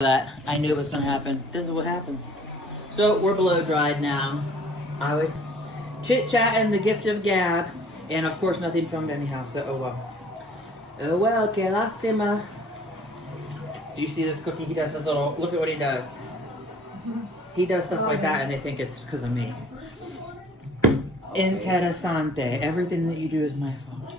That I knew it was going to happen. This is what happens. So we're blow dried now. I was chit chatting, the gift of gab, and of course nothing filmed anyhow. So oh well. Oh well, que lástima. Do you see this cookie? He does his little. Look at what he does. He does stuff like that, and they think it's because of me. Interessante. Everything that you do is my fault.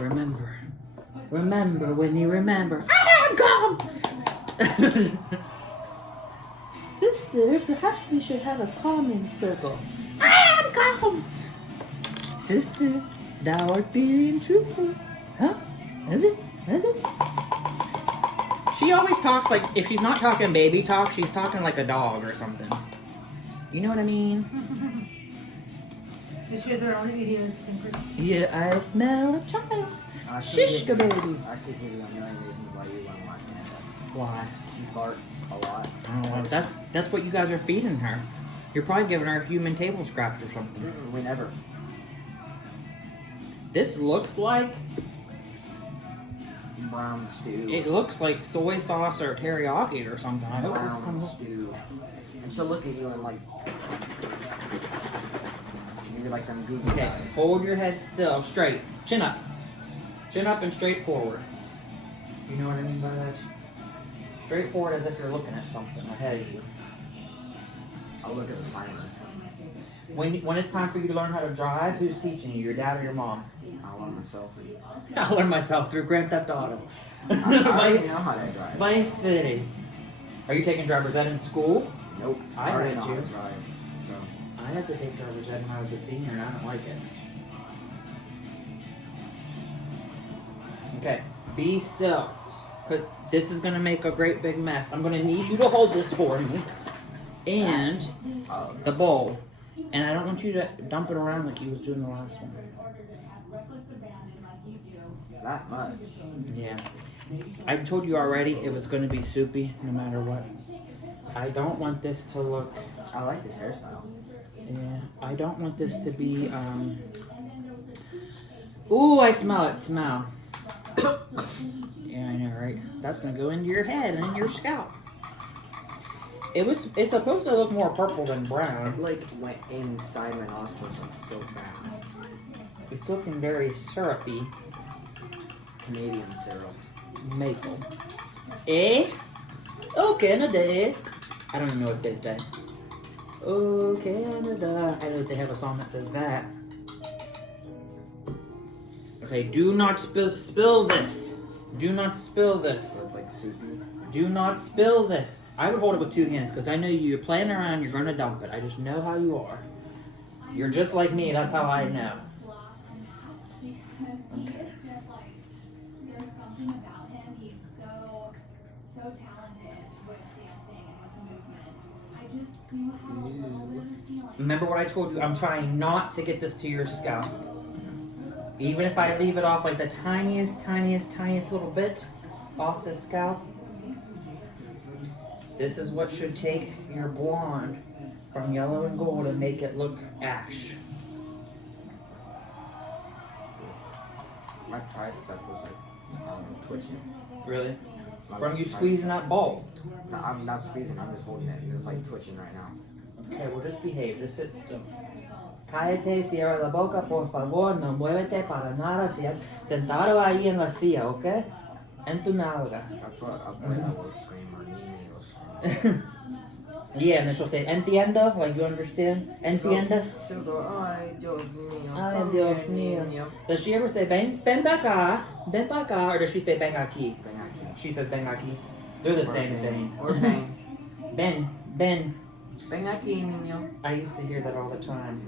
Remember when you remember. I am gone. Sister, perhaps we should have a calming circle. I am calm. Sister, thou art being truthful. Huh? Is it? She always talks like, if she's not talking baby talk, she's talking like a dog or something. You know what I mean? She has her own idiosyncrasy. Yeah, I smell a child. Shishka baby. I could give you a million reasons why you wouldn't like Amanda. Why? She farts a lot. Oh, that's what you guys are feeding her. You're probably giving her human table scraps or something. We never. This looks like Brown stew. it looks like soy sauce or teriyaki or something. I hope it's Brown stew. And she'll look at you and like maybe like them googly Okay, eyes. hold your head still, straight. Chin up. Chin up and straight forward. You know what I mean by that? Straight forward as if you're looking at something ahead of you. I'll look at the timer. When it's time for you to learn how to drive, who's teaching you, your dad or your mom? I'll learn myself. I'll learn myself through Grand Theft Auto. I already know how to drive. Vice City. Are you taking driver's ed in school? Nope. I already had know how to. to drive. So I had to take driver's ed when I was a senior and I don't like it. Okay, be still. Because this is going to make a great big mess. I'm going to need you to hold this for me. And the bowl. And I don't want you to dump it around like you was doing the last one. that much. Yeah. I told you already it was going to be soupy no matter what. I don't want this to look... I like this hairstyle. Yeah, I don't want this to be, Ooh, I smell it. Smell. Yeah, I know, right? That's going to go into your head and in your scalp. It's supposed to look more purple than brown. It like went inside my nostrils like so fast. It's looking very syrupy. Canadian syrup. Maple. Eh? Oh, Canada. I don't even know what they say. Oh, Canada. I know that they have a song that says that. Okay, do not spill this. Do not spill this. So it's like soupy. Do not spill this. I would hold it with two hands because I know you're playing around, you're going to dump it. I just know how you are. You're just like me, that's how I know. Okay. Remember what I told you? I'm trying not to get this to your scalp. Even if I leave it off like the tiniest little bit off the scalp, this is what should take your blonde from yellow and gold and make it look ash. My tricep was like twitching. Really? My From you tricep. squeezing that ball. No, I'm not squeezing, I'm just holding it and it's like twitching right now. Okay, well just behave, just sit still. Cállate, cierra la boca, por favor, no muévete para nada, sentado ahí en la silla, ¿ok? En tu nalga. That's what I will scream or Nene will scream. Yeah, and then she'll say, entiendo, like you understand? ¿Entiendes? She'll go, ay, Dios mío. Ay, come Dios here, mío. niño." Does she ever say, ven pa' acá, or does she say, ven aquí? Ven aquí. She says, ven aquí. They're the Or same ven. thing. Or ven. Ben. Ven aquí, niño. I used to hear that all the time.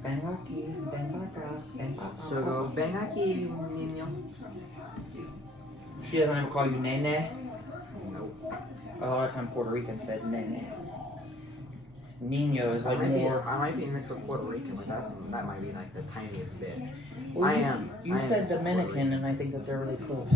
Ven aquí, ven pa' acá, ven pa' acá. She'll go, ven aquí, niño. She doesn't ever call you nene. Nope. A lot of time Puerto Rican says nene. Nino is like I more. might be mixed with Puerto Rican, but that might be like the tiniest bit. Well, I you- am. You I am said mixed with Puerto Dominican, Rican. and I think that they're really close.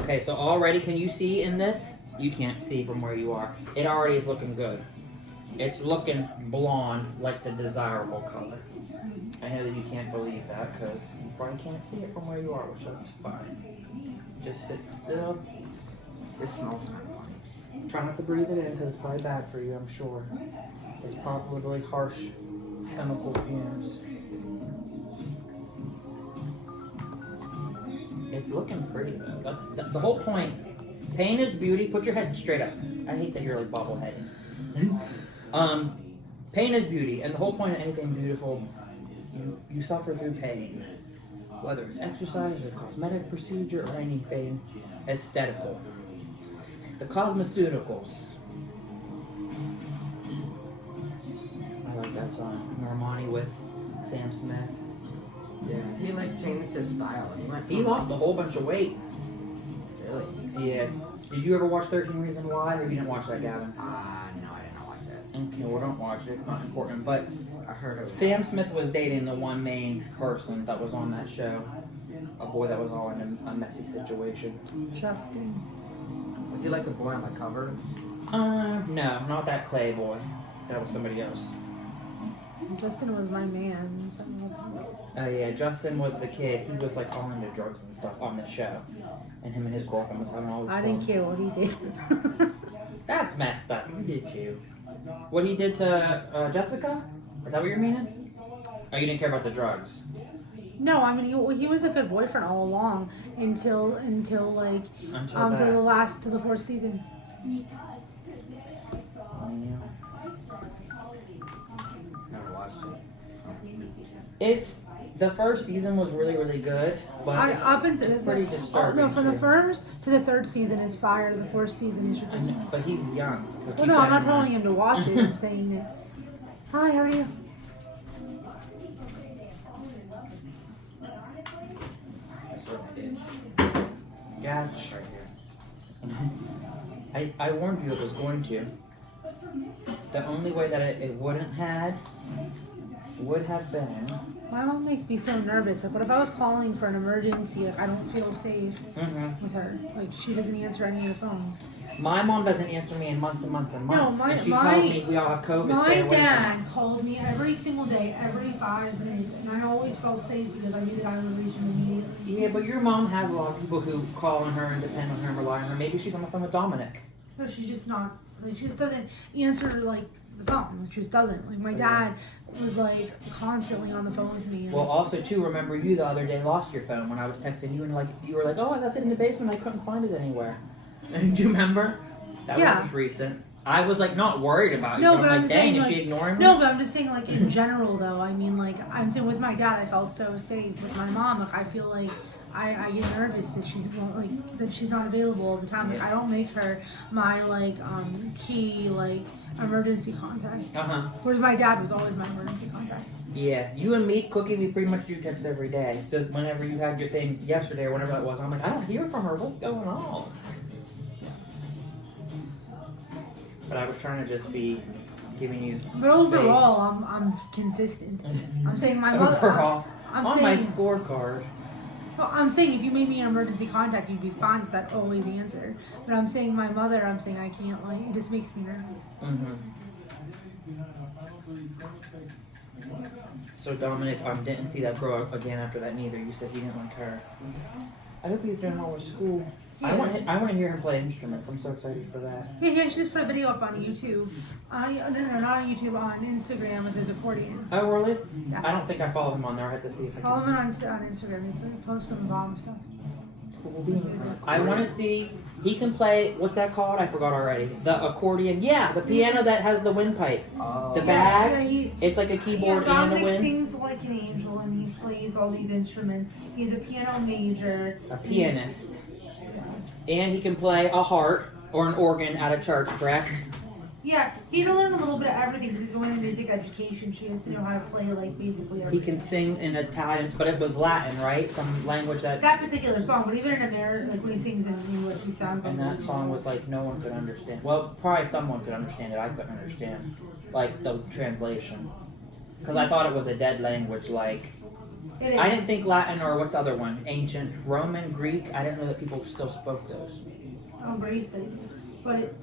Okay, so already, can you see in this? You can't see from where you are. It already is looking good. It's looking blonde, like the desirable color. I know that you can't believe that because you probably can't see it from where you are, which that's fine. Just sit still. This smells kind of funny. Try not to breathe it in because it's probably bad for you, I'm sure. It's probably harsh chemical fumes. It's looking pretty though. That's the whole point. Pain is beauty. Put your head straight up. I hate that you're like bobbleheading. Pain is beauty, and the whole point of anything beautiful, you suffer through pain. Whether it's exercise or cosmetic procedure or anything aesthetical. The cosmeceuticals. I like that song. Normani with Sam Smith. Yeah, he like changed his style. He lost a whole bunch of weight. Really? Yeah. Did you ever watch 13 Reasons Why, or you didn't watch that, Gavin? No, I didn't watch it. Okay, well, don't watch it. It's not important. But I heard of it. Sam Smith was dating the one main person that was on that show. A boy that was all in a messy situation. Justin. Was he like the boy on the cover? No, not that Clay boy. That was somebody else. Justin was my man. So. Oh yeah, Justin was the kid. He was like all into drugs and stuff on the show. And him and his girlfriend was having all this I fun. didn't care what he did. That's messed up. You did too. What he did to Jessica? Is that what you're meaning? Oh, you didn't care about the drugs. No, I mean he was a good boyfriend all along until like to the fourth season. Never watched it. It's the first season was really really good, but Up until it's pretty disturbing. No, from the too. first to the third season is fire. The fourth season is ridiculous. But he's young. So Well, keep no, that I'm not in telling mind. him to watch it. I'm saying it. Hi, how are you? I certainly did. Gotch. Right here. I warned you it was going to. The only way that it wouldn't had would have been. My mom makes me so nervous. Like, what if I was calling for an emergency? Like, I don't feel safe Mm-hmm. with her. Like, she doesn't answer any of the phones. My mom doesn't answer me in months and months and months. No, and she tells me we all have COVID. My stay away from dad us. called me every single day, every 5 minutes, and I always felt safe because I knew that I would reach him immediately. Yeah, but your mom has a lot of people who call on her and depend on her and rely on her. Maybe she's on the phone with Dominic. No, she's just not. Like, she just doesn't answer like the phone. Like, she just doesn't. Like, my dad was like constantly on the phone with me. Well, also too, remember you the other day lost your phone when I was texting you and like you were like, "Oh, I left it in the basement. I couldn't find it anywhere." Do you remember? That was just recent. I was like not worried about you. No, but but I'm I'm like, dang, saying is like she ignoring me? no, but I'm just saying like in general though. I mean like I'm saying with my dad, I felt so safe. With my mom, like I feel like I get nervous that she won't like that she's not available all the time. Like I don't make her my like key like emergency contact. Whereas my dad was always my emergency contact. Yeah, you and me, Cookie, we pretty much do text every day. So whenever you had your thing yesterday or whenever that was, I'm like, I don't hear from her. What's going on? But I was trying to just be giving you. But overall, I'm consistent. I'm saying my mother. Overall, I'm on saying, my scorecard. Well, I'm saying if you made me an emergency contact, you'd be fine because I'd always answer. But I'm saying my mother, I'm saying I can't, like, it just makes me nervous. Mm-hmm. So Dominic didn't see that girl again after that neither. You said he didn't like her. I hope he's doing well with school. I want to hear him play instruments. I'm so excited for that. Yeah, she just put a video up on YouTube. No, not on YouTube, on Instagram with his accordion. Oh, really? Yeah. I don't think I follow him on there. I have to see if I can. Follow him on Instagram. He posts some bomb stuff. Cool beans. I want to see. He can play. What's that called? I forgot already. The accordion. Yeah, the piano that has the windpipe. The bag. Yeah, it's like a keyboard and a Dominic wind. sings like an angel and he plays all these instruments. He's a piano major. A pianist. And he can play a harp or an organ at a church, correct? Yeah, he had to learn a little bit of everything because he's going into music education. She has to know how to play like basically He everything. can sing in Italian, but it was Latin, right? Some language that. That particular song, but even in American, like when he sings in English, he sounds like. And that song was like no one could understand. Well, probably someone could understand it. I couldn't understand, like the translation, because I thought it was a dead language. Like It is. I didn't think Latin or what's the other one? Ancient Roman, Greek. I didn't know that people still spoke those. Oh, Greece they do. But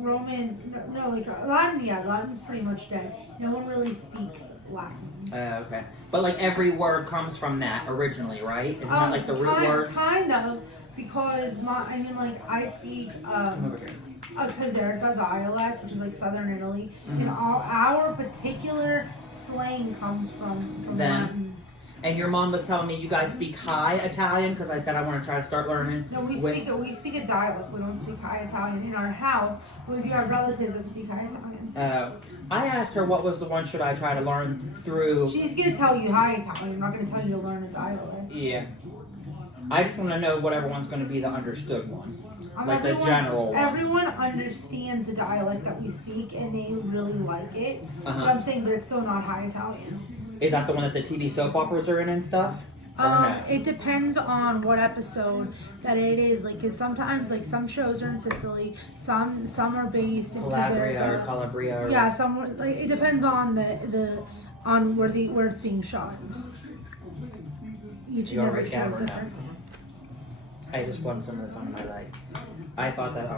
Roman, no, like Latin, yeah, Latin's pretty much dead. No one really speaks Latin. Okay, but like every word comes from that originally, right? Isn't that like the root words? Kind of, because I speak Come over here. Caserta dialect, which is like southern Italy, and our particular slang comes from Them. Latin. And your mom was telling me you guys speak high Italian because I said I want to try to start learning. No, we speak a dialect. We don't speak high Italian in our house. We do have relatives that speak high Italian. I asked her what was the one should I try to learn through. She's gonna tell you high Italian. I'm not gonna tell you to learn a dialect. Yeah. I just want to know what everyone's going to be the understood one. Like the general one. Everyone understands the dialect that we speak and they really like it. But I'm saying, but it's still not high Italian. Is that the one that the TV soap operas are in and stuff? Or no? It depends on what episode that it is. Like, 'cause sometimes, like, some shows are in Sicily, some are based in Calabria. Yeah, some like it depends on on where it's being shot. Each and every show is different. I just won some of this on my leg. I thought that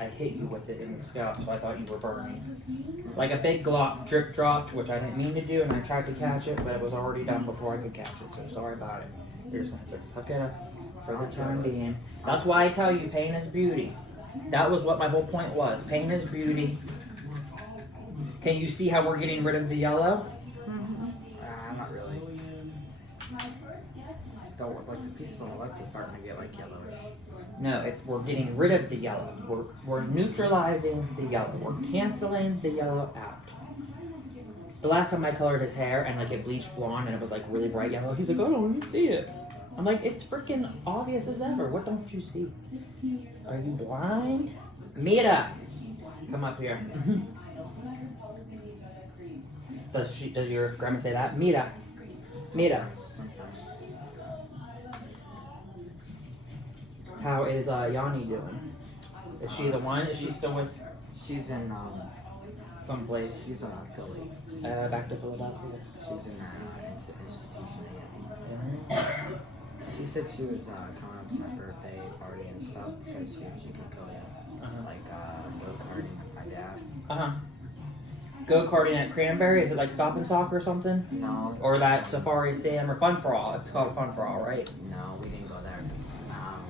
I hit you with it in the scalp, so I thought you were burning. Like a big drip dropped, which I didn't mean to do, and I tried to catch it, but it was already done before I could catch it, so sorry about it. You're just going to have to suck it up for the time being. That's why I tell you, pain is beauty. That was what my whole point was. Pain is beauty. Can you see how we're getting rid of the yellow? Not really. Like the pieces on the left is starting to get like yellowish. No, we're getting rid of the yellow. We're neutralizing the yellow. We're canceling the yellow out. The last time I colored his hair and like it bleached blonde and it was like really bright yellow, he's like, "Oh, I don't even see it." I'm like, "It's freaking obvious as ever. What don't you see? Are you blind?" Mira, come up here. Does your grandma say that? Mira. How is Yanni doing? Is she the one? Is she still with? She's in someplace. She's in Philly. Back to Philadelphia. She's in an institution again. She said she was coming up to my birthday party and stuff to try to see if she could go to go-karting with my dad. Go-karting at Cranberry? Is it like Stop and Stock or something? No. Or that Safari Sam or Fun for All? It's called Fun for All, right? No, we didn't go there because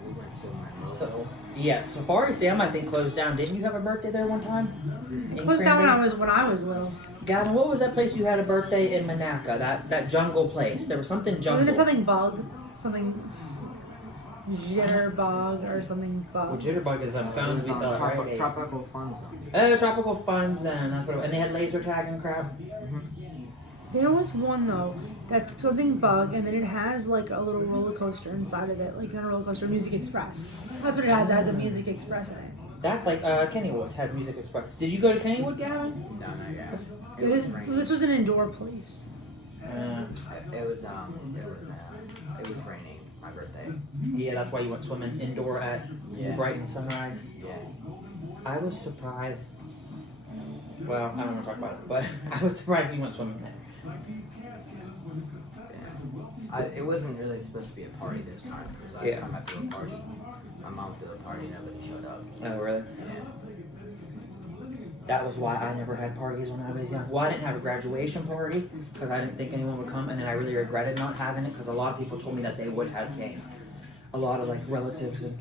we went to my local. Yes, Safari Sam I think closed down. Didn't you have a birthday there one time? It closed down when I was little. Gavin, what was that place you had a birthday in Monaco? That jungle place. There was something jungle. Wasn't it something bug? Something jitterbug or something bug. Well, jitterbug is on phones we sell at Tropical Fun Zone. Oh, Tropical Fun Zone. That's what and they had laser tag and crap. There was one though that's something bug, and then it has like a little roller coaster inside of it, like a roller coaster, Music Express. That's what it has. It has a Music Express in it. That's like Kennywood has Music Express. Did you go to Kennywood, Gavin? No, not yet. This was an indoor place. It was raining my birthday. Yeah, that's why you went swimming indoor at Brighton Sunrise. Yeah. I was surprised. Well, I don't want to talk about it, but I was surprised you went swimming there. Yeah. It wasn't really supposed to be a party this time because last time I threw a party, my mom threw a party, nobody showed up. Oh, really? Yeah. That was why I never had parties when I was young. Well, I didn't have a graduation party because I didn't think anyone would come, and then I really regretted not having it because a lot of people told me that they would have came. A lot of like relatives and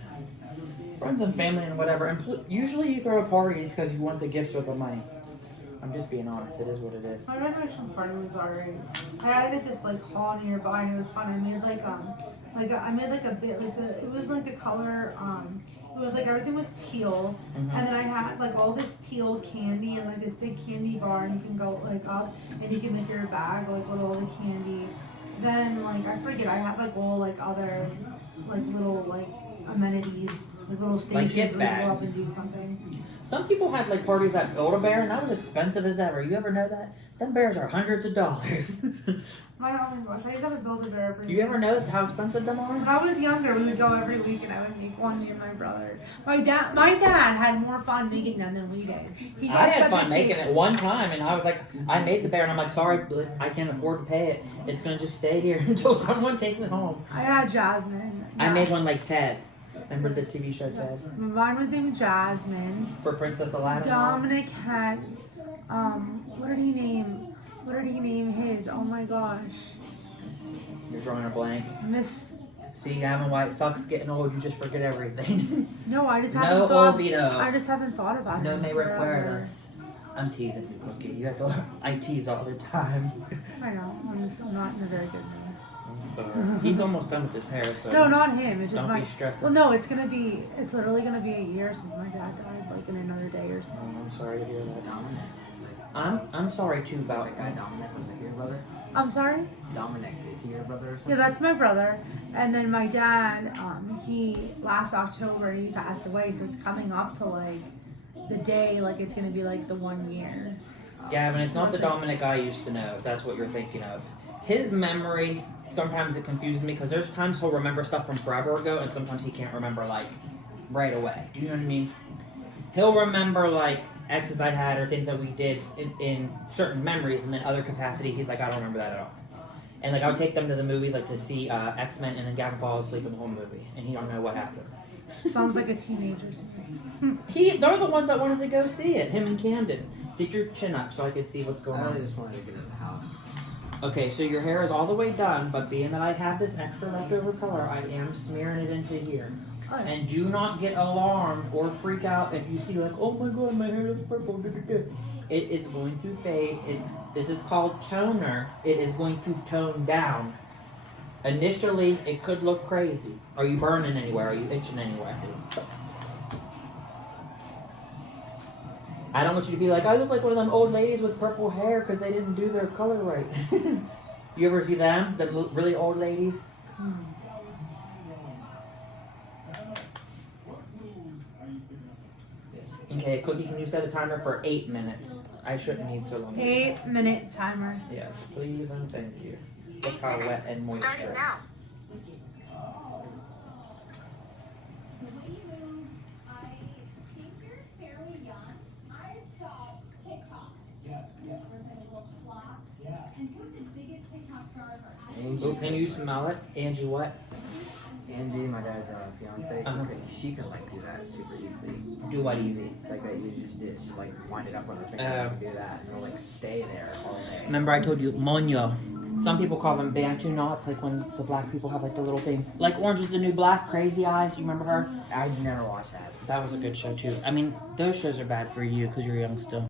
friends and family and whatever. And usually you throw parties because you want the gifts or the money. I'm just being honest. It is what it is. My graduation party was alright. I had it at this like hall nearby, and it was fun. I made I made like a bit like it was like the color it was like everything was teal, and then I had like all this teal candy and like this big candy bar, and you can go like up and you can make your bag like with all the candy. Then like I forget, I had like all like other like little like amenities, like little stations gift where you go up bags. and do something. Some people had like parties at Build-A-Bear, and that was expensive as ever. You ever know that? Them bears are hundreds of dollars. Oh my gosh, I used to have a Build-A-Bear every You ever know how expensive them are? When I was younger, we would go every week, and I would make one, me and my brother. My dad had more fun making them than we did. I had fun making it one time, and I was like, I made the bear, and I'm like, sorry, I can't afford to pay it. It's gonna just stay here until someone takes it home. I had Jasmine. I made one like Ted. Remember the TV show Ted? Mine was named Jasmine. For Princess Aladdin. Dominic had, what did he name his? Oh my gosh. You're drawing a blank. Miss See, Gavin, why it sucks getting old, you just forget everything. No, I just No haven't thought. olvido. I just haven't thought about it. No in me forever. recuerdas. I'm teasing you, Cookie. You have to I tease all the time. I know. I'm not in a very good mood. I'm sorry. He's almost done with his hair, so No, not him. It's just don't my. be stressing. Well, no, it's literally gonna be a year since my dad died, like in another day or Oh, something. I'm sorry to hear that. Dominic. I'm sorry too about That guy Dominic, was that your brother? I'm sorry. Dominic, is he your brother or something? Yeah, that's my brother. And then my dad, he last October he passed away, so it's coming up to like the day, like it's gonna be like the 1 year. Gavin, it's not the Dominic I used to know, if that's what you're thinking of. His memory, sometimes it confuses me because there's times he'll remember stuff from forever ago and sometimes he can't remember like right away. Do you know what I mean? He'll remember like exes I had or things that we did in certain memories, and then other capacity he's like, I don't remember that at all. And like I'll take them to the movies like to see X-Men, and then Gavin falls asleep in the whole movie and he don't know what happened. Sounds like a teenager to me. They're the ones that wanted to go see it, him and Camden. Get your chin up so I can see what's going I really on. just wanted to get in the house. Okay, so your hair is all the way done, but being that I have this extra leftover color, I am smearing it into here. Alright. And do not get alarmed or freak out if you see like, oh my god, my hair is purple. It is going to fade. This is called toner. It is going to tone down. Initially, it could look crazy. Are you burning anywhere? Are you itching anywhere? I don't want you to be like, I look like one of them old ladies with purple hair because they didn't do their color right. You ever see them? The really old ladies? Okay, Cookie, can you set a timer for 8 minutes? I shouldn't need so long. 8-minute timer. Yes, please and thank you. Look how wet and moist it is. Angie, Ooh, can you smell it? Angie, what? Angie, my dad's fiance, Uh-huh. she can like do that super easily. Do what easy? Like that you just did. She like wind it up on her finger Oh. and do that, and it'll like stay there all day. Remember I told you, moño. Some people call them Bantu knots, like when the black people have like the little thing. Like Orange is the New Black, Crazy Eyes, you remember her? I've never watched that. That was a good show too. I mean, those shows are bad for you because you're young still.